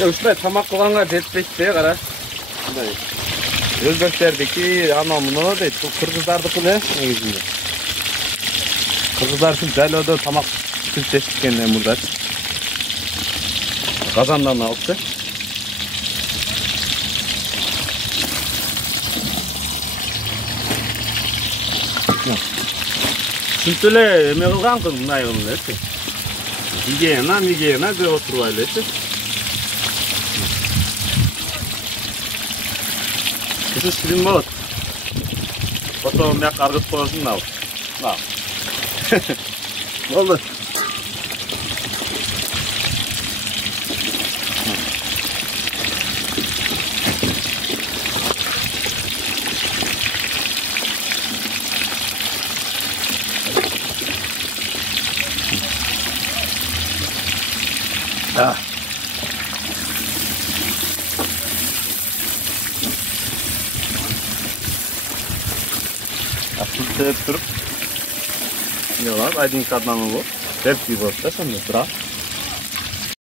Ушундай тамак кылганга жетпейт да, кара. Мындай өзбектердики ана муну дейт, бул кыргыздардыкы эле негизинде. Кыргыздар ушул жайлоодо тамак пиширишет экен мурдачы. Казандан алып. Ушинтип эле эме кылган кыз мындай кылып элечи. Мигена деп отурбай элечи. Кысы ширин болот. Фото мыяка аргытып коесуң ал. Болду. Asıl turup ne var? Aydın kadlanı bu. Tepki bu. Da sonunda sıra.